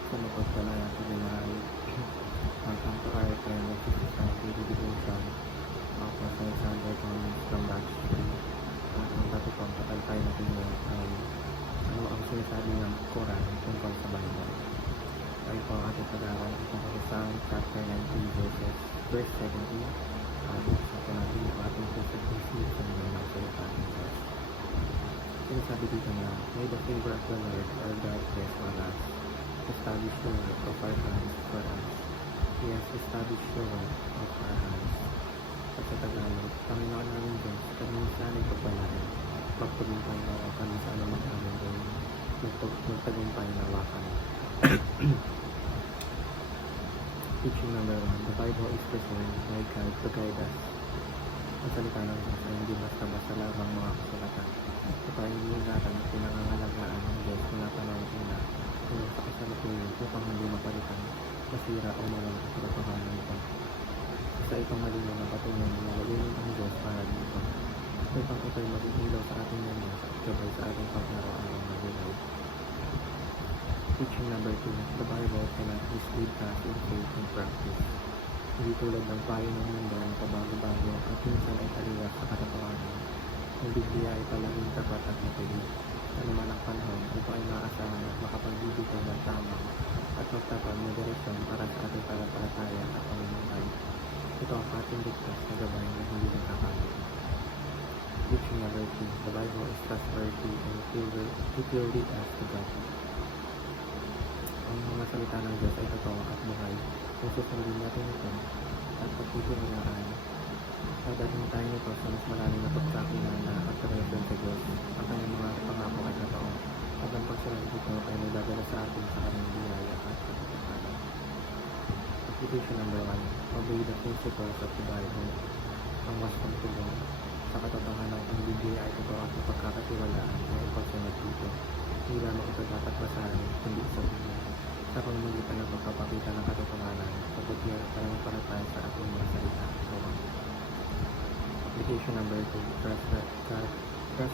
at sumagot ka na yan sa General. Welcome to our friend of daily devotion of Alexander Thomas from Batch 3. At ang topic kong tatalakay natin ngayon ay ano ang sinasabi ng Quran tungkol sa Bible. Ay po ang ating pag-aaral tungkol sa Psalm chapter 19 verse 17 at sa natin ang ating puso sa mga salita ng Diyos. Sinasabi dito na, may the favor of the Lord our God rest on us, establish the work of our hands for us. He has established the work of our hands. At sa Tagalog, Panginoon namin Diyos, kami sana ay pagpalain, magtagumpay na kami sa anumang aming gawin, magtagumpay na wakan. Teaching number 1, the Bible is preserved by God to guide us. Ang salita ng Diyos ay hindi basta-basta lamang mga kasulatan. Ito ay iningatan at pinangangalagaan ng Diyos mula panahon una hanggang sa kasalukuyan upang hindi mapalitan, masira o mawala sa katotohanan nito. Sa itong malinaw na patunay na gawin ang Diyos para dito. Upang ito'y mag-ilaw sa ating mundo at gabay sa ating pang-araw-araw na buhay. Teaching number 2, the Bible cannot mislead us in faith and practice. Hindi tulad ng payo ng mundo na pabago-bago at minsan ay taliwas sa katotohanan. Ang Biblia ay palaging tapat at matilig. Ano man ang panahon, ito ay maaasahan at makapagbibigay ng tama at magtapat na direksyon para sa ating panampalataya at pamumuhay. Ito ang ating ligtas na gabay na hindi nagkakamali. Teaching number 3, the Bible is trustworthy and it will lead us to God. Ang mga salita ng Diyos ay totoo at buhay. Kung susundin natin ito at pagtitiwalaan, pagdating tayo nito sa mas maraming na pagkakilan na at relasyon sa Diyos. Ang kanyang mga pangako ay totoo at ang pagsunod dito ay nagdadala sa atin sa kanyang biyaya at pagkakalan. Application number 1, obey the principles of the Bible. Ang wastong tulong sa katotohanan ang Biblia ay totoo at pagkakatiwalaan na ipagsunod dito. Hindi lamang ito dapat basahin, kundi sa Biblia. Sa pamamagitan ng pagpapakita ng katotohanan, pagbuti at pananampalataya sa ating mga salita. Application number 2, trust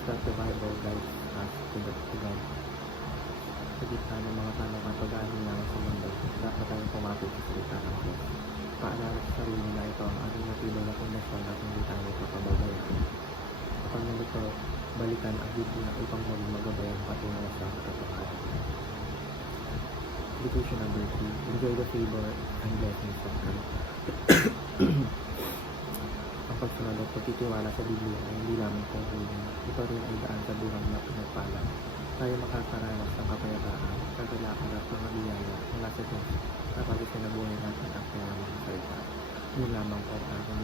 that the Bible guides us to God. Sa gitna ng mga tanong at pag-aalinlangan sa mundo, dapat tayong pumapit sa salita ng Diyos. Paalala sa sarili na ito ang ating natilo na pundasyon at hindi tayo papababayain. Kapag nalito, balikan ang Biblia upang maging magabay ang patunay sa katotohanan. Application number 3, enjoy the favor and blessings of God. Ang pagsunod at pagtitiwala sa Biblia ay hindi lamang tungkulin. Ito rin ay daan sa buhay na pinagpala. Tayo makakaranas ng kapayapaan, kagalakan at mga biyaya mula sa Diyos kapag isinabuhay natin ang kanyang mga salita. Yun lamang po ang aking